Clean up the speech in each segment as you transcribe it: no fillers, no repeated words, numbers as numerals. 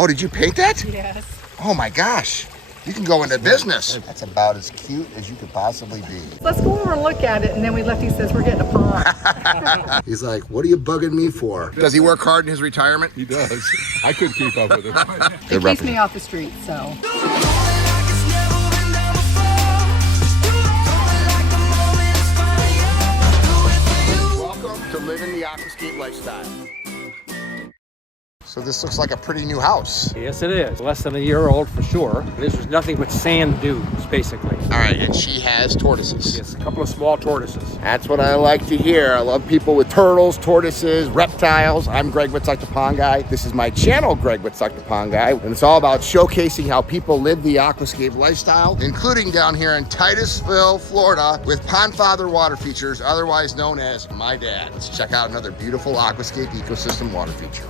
Oh, did you paint that? Yes. Oh my gosh. You can go into business. That's about as cute as you could possibly be. Let's go over and look at it, and then Lefty says we're getting a pond. He's like, what are you bugging me for? Does he work hard in his retirement? He does. I couldn't keep up with him. It keeps me off the street, so. Welcome to living the Aquascape lifestyle. So this looks like a pretty new house. Yes, it is. Less than a year old for sure. This was nothing but sand dunes, basically. All right, and she has tortoises. Yes, a couple of small tortoises. That's what I like to hear. I love people with turtles, tortoises, reptiles. I'm Greg Wittstock, the Pond Guy. This is my channel, Greg Wittstock, the Pond Guy, and it's all about showcasing how people live the aquascape lifestyle, including down here in Titusville, Florida, with Pond Father water features, otherwise known as my dad. Let's check out another beautiful aquascape ecosystem water feature.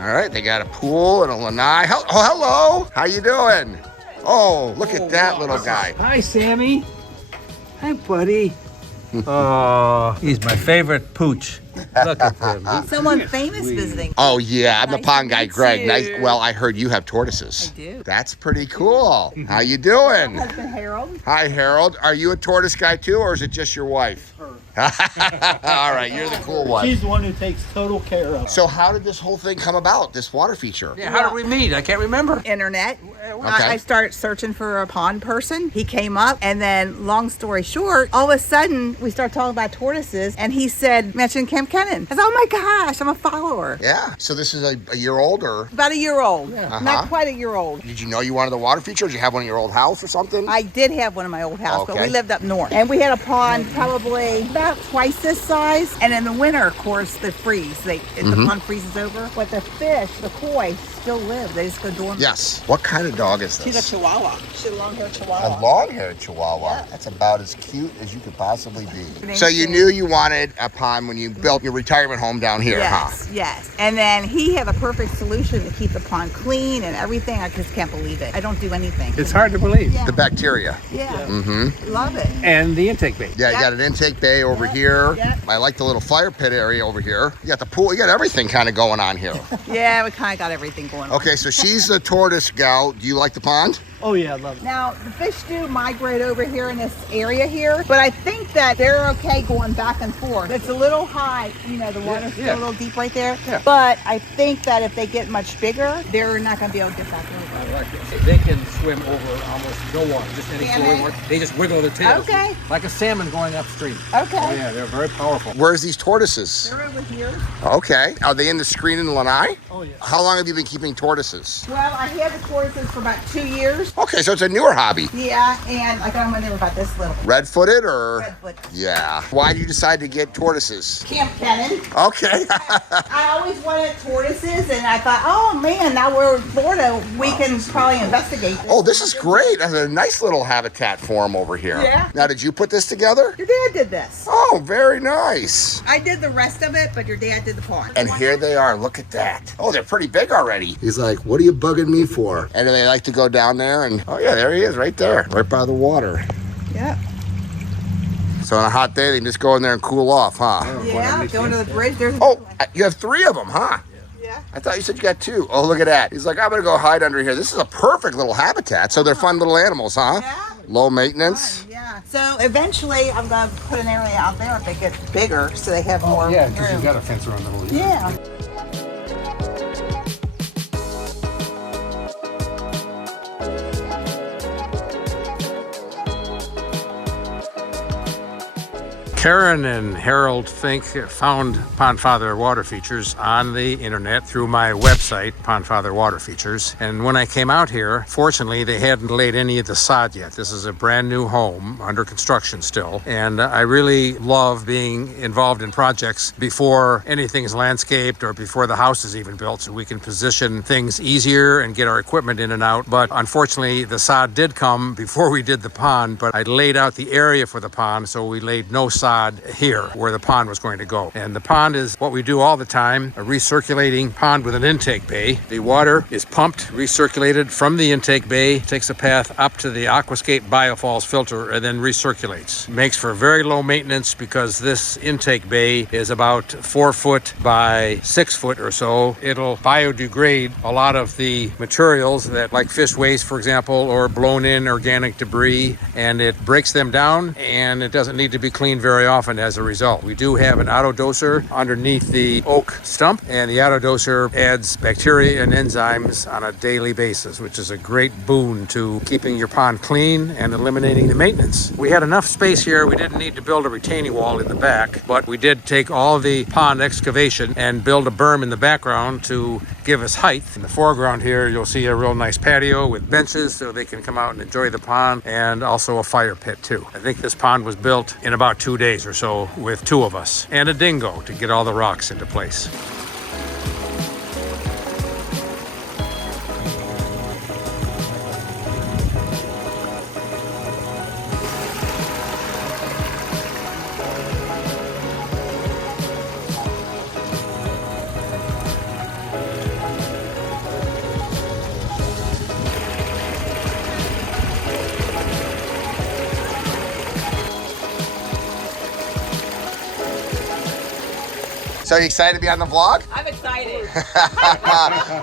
All right, they got a pool and a lanai. Oh, hello. How you doing? Oh, look at that little guy. Hi, Sammy. Hi, buddy. He's my favorite pooch. Look at him. Someone famous visiting. Oh, yeah, I'm the Nice Pond to Guy, meet Greg. you. Nice. Well, I heard you have tortoises. I do. That's pretty cool. How you doing? Husband Harold. Hi, Harold. Are you a tortoise guy too, or is it just your wife? Her. All right, you're the cool one. She's the one who takes total care of it. So how did this whole thing come about, this water feature? Yeah, how did we meet? I can't remember. Internet. Okay. I started searching for a pond person. He came up, and then, long story short, all of a sudden we started talking about tortoises, and he said, mention Camp Kennan. I said, oh my gosh, I'm a follower. Yeah. So this is a year old, or About a year old. Uh-huh. Not quite a year old. did you know you wanted the water feature? Did you have one in your old house or something? I did have one in my old house, but Okay. we lived up north. And we had a pond probably about twice this size. And in the winter, of course, they freeze. The pond freezes over. But the fish, the koi, still live. They just go dormant. Yes. What kind of dog is She's this? a Chihuahua. She's a long-haired Chihuahua. A long-haired Chihuahua. Yeah. That's about as cute as you could possibly be. name's So you Sam. knew you wanted a pond when you built your retirement home down here, Yes, huh? yes. And then he had a perfect solution to keep the pond clean and everything. I just can't believe it. I don't do anything. It's hard to believe. Yeah. The bacteria. Yeah. Mm-hmm. Love it. And the intake bait. Yeah, you Yep. got an intake bay over Yep, here. yep. I like the little fire pit area over here. You got the pool. You got everything kind of going on here. Yeah, we kind of got everything going on. Okay, so she's the tortoise gal. Do you like the pond? Oh yeah, I love it. Now, the fish do migrate over here in this area here, but I think that they're okay going back and forth. It's a little high, you know, the water's still yeah. a little deep right there. Yeah. But I think that if they get much bigger, they're not going to be able to get back over. Like this. They can swim over almost no water, just any Can flowing they? water. They just wiggle their tails. Okay. Like a salmon going upstream. Okay. Oh yeah, they're very powerful. Where's these tortoises? They're over here. Okay. Are they in the screen in Lanai? Oh yeah. How long have you been keeping tortoises? Well, I had the tortoises for about 2 years. Okay, so it's a newer hobby. Yeah, and I got them when they were about this little. Red-footed or? Redfoot. Yeah. Why did you decide to get tortoises? Camp Kennan. Okay. I always wanted tortoises, and I thought, oh man, now we're in Florida, we can probably investigate this. Oh, this is great. That's a nice little habitat for them over here. Yeah. Now, did you put this together? Your dad did this. Oh, very nice. I did the rest of it, but your dad did the pond. And here they are. Look at that. Oh, they're pretty big already. He's like, what are you bugging me for? And they like to go down there and, oh yeah, there he is right there, right by the water. Yeah. So on a hot day, they can just go in there and cool off, huh? Yeah, going to the bridge. There's Oh, you have 3 of them, huh? yeah. I thought you said you got 2. Oh, look at that. He's like, I'm gonna go hide under here. This is a perfect little habitat. So they're fun little animals, huh? Yeah. Low maintenance. Yeah. So eventually, I'm gonna put an area out there if they get bigger, so they have more Yeah, because room. you've got a fence around the whole Yeah. Karen and Harold Fink found Pondfather Water Features on the internet through my website, Pondfather Water Features. And when I came out here, fortunately, they hadn't laid any of the sod yet. This is a brand new home under construction still. And I really love being involved in projects before anything's landscaped or before the house is even built, so we can position things easier and get our equipment in and out. But unfortunately, the sod did come before we did the pond, but I laid out the area for the pond, so we laid no sod here where the pond was going to go. And the pond is what we do all the time, a recirculating pond with an intake bay. The water is pumped, recirculated from the intake bay, takes a path up to the Aquascape Biofalls filter, and then recirculates. Makes for very low maintenance because this intake bay is about 4 foot by 6 foot or so. It'll biodegrade a lot of the materials that, like fish waste, for example, or blown in organic debris, and it breaks them down, and it doesn't need to be cleaned very often as a result. We do have an autodoser underneath the oak stump, and the autodoser adds bacteria and enzymes on a daily basis, which is a great boon to keeping your pond clean and eliminating the maintenance. We had enough space here. We didn't need to build a retaining wall in the back, but we did take all the pond excavation and build a berm in the background to give us height. In the foreground here, you'll see a real nice patio with benches so they can come out and enjoy the pond, and also a fire pit too. I think this pond was built in about 2 days or so with 2 of us and a dingo to get all the rocks into place. So you excited to be on the vlog? I'm excited.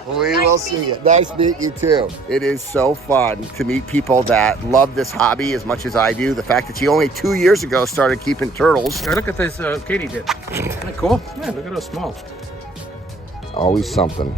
We will see you. Nice to meet you too. It is so fun to meet people that love this hobby as much as I do. The fact that she only 2 years ago started keeping turtles. Now look at this Katie did. Isn't that cool? Yeah, look at how small. Always something.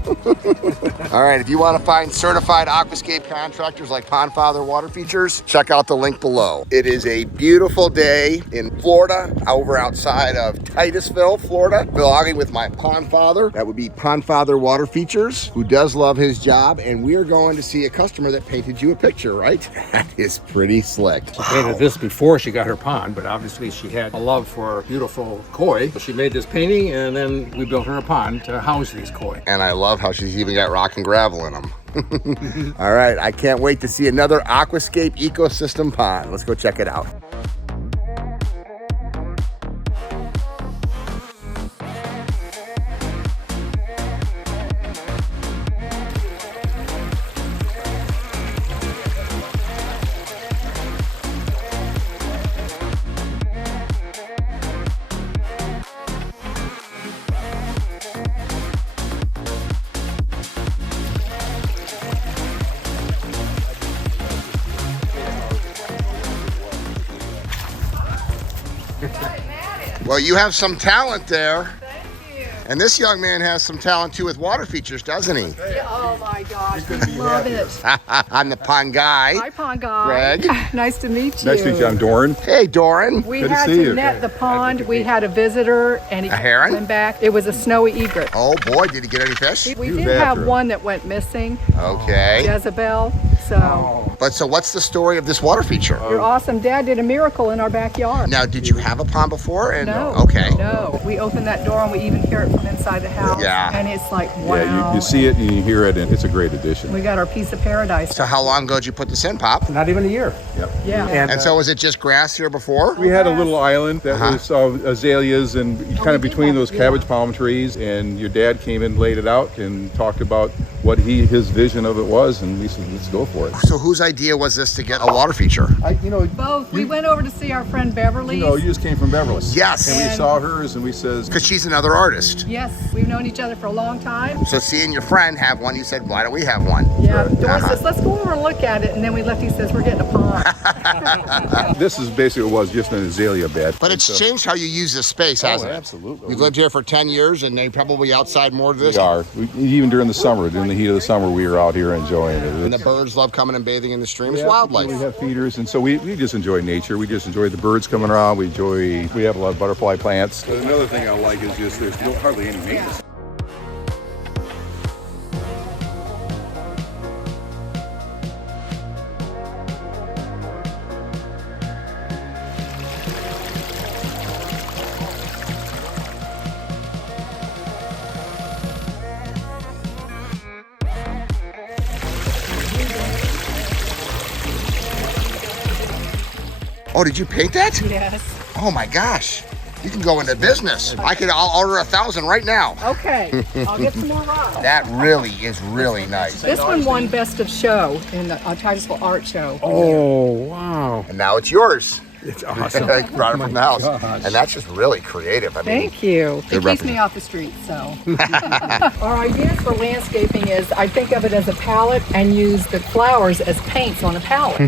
All right, if you want to find certified aquascape contractors like Pondfather Water Features, check out the link below. It is a beautiful day in Florida, over outside of Titusville, Florida, vlogging with my Pondfather. That would be Pondfather Water Features, who does love his job, and we are going to see a customer that painted you a picture, right? That is pretty slick. She painted this before she got her pond, but obviously she had a love for beautiful koi. So she made this painting, and then we built her a pond to house these koi. And I love how she's even got rock and gravel in them. All right, I can't wait to see another Aquascape ecosystem pond. Let's go check it out. Well, you have some talent there. Thank you. And this young man has some talent too with water features, doesn't he? Oh my gosh, we love it. I'm the pond guy. Hi, pond guy. Greg. Nice to meet you. Nice to meet you. I'm Doran. Hey, Doran. We Good to had see to you. net the pond. We had a visitor, and he A heron? went back. It was a snowy egret. Oh boy, did he get any fish? We He was did have after him. one that went missing, Okay. Jezebel. So But so what's the story of this water feature? your awesome dad did a miracle in our backyard. Now, did you have a pond before? And No. Okay. No. We open that door and we even hear it from inside the house. Yeah. And it's like, wow. Yeah, you see it and you hear it, and it's a great addition. We got our piece of paradise. So how long ago did you put this in, Pop? Not even a year. Yeah. And so was it just grass here before? We had a little island that Uh-huh. was azaleas and kind of between those cabbage palm trees, and your dad came in, laid it out, and talked about what his vision of it was, and we said, let's go for it. So whose idea was this to get a water feature? Both. We went over to see our friend Beverly. You just came from Beverly. Yes. And we And- saw hers, and we says, Because she's another artist. Yes, we've known each other for a long time. So seeing your friend have one, you said, why don't we have one? Yeah, right. Doris Uh-huh. says, let's go over and look at it. And then we left, he says, we're getting a pond. this is basically what was just an azalea bed. But it's changed how you use this space, hasn't it? Absolutely. You've lived here for 10 years and they probably outside more to this. We are. Even during the summer, during the heat of the summer, we are out here enjoying it. And the birds love coming and bathing in the stream. It's We wildlife. have feeders, and so we just enjoy nature. We just enjoy the birds coming around. We have a lot of butterfly plants. But another thing I like is just there's hardly any maintenance. Oh, did you paint that? Yes. Oh my gosh. You can go into business. I'll order 1,000 right now. Okay, I'll get some more rocks. That really is really nice. This one won Best of Show in the Titusville Art Show. Oh, wow. And now it's yours. It's awesome. I brought it from the house. And that's just really creative. I mean, Thank you. It Good keeps me off the street, so. Our ideas for landscaping is I think of it as a palette and use the flowers as paints on a palette.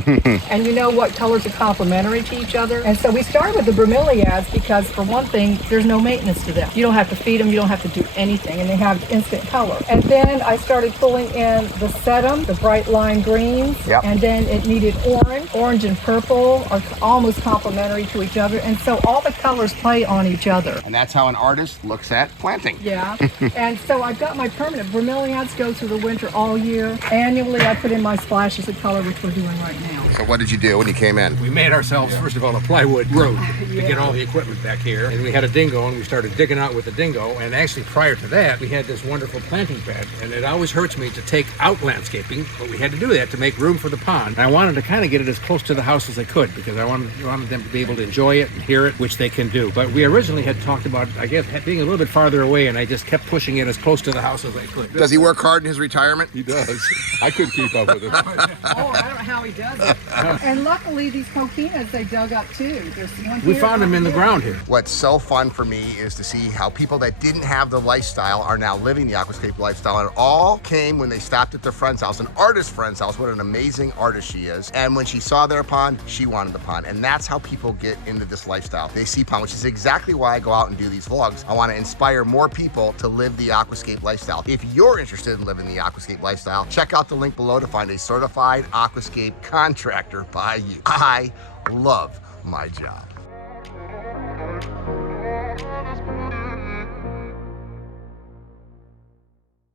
And you know what colors are complementary to each other. And so we started with the bromeliads because for one thing, there's no maintenance to them. You don't have to feed them, you don't have to do anything, and they have instant color. And then I started pulling in the sedum, the bright lime greens, Yep. and then it needed orange. Orange and purple are almost complementary to each other, and so all the colors play on each other. and that's how an artist looks at planting. Yeah, and so I've got my permanent bromeliads go through the winter all year. Annually, I put in my splashes of color, which we're doing right now. So what did you do when you came in? We made ourselves, first of all, a plywood road to get all the equipment back here. And we had a dingo, and we started digging out with the dingo. And actually, prior to that, we had this wonderful planting bed. And it always hurts me to take out landscaping, but we had to do that to make room for the pond. And I wanted to kind of get it as close to the house as I could because I wanted them to be able to enjoy it and hear it, which they can do. But we originally had talked about, I guess, being a little bit farther away, and I just kept pushing it as close to the house as I could. Does he work hard in his retirement? He does. I couldn't keep up with it. Oh, I don't know how he does it. And luckily, these coquinas they dug up too. There's one We here, found them one in the here. ground here. What's so fun for me is to see how people that didn't have the lifestyle are now living the aquascape lifestyle. And it all came when they stopped at their friend's house, an artist friend's house. What an amazing artist she is. And when she saw their pond, she wanted the pond. And that's how people get into this lifestyle. They see pond, which is exactly why I go out and do these vlogs. I want to inspire more people to live the aquascape lifestyle. If you're interested in living the aquascape lifestyle, check out the link below to find a certified aquascape contractor by you. I love my job.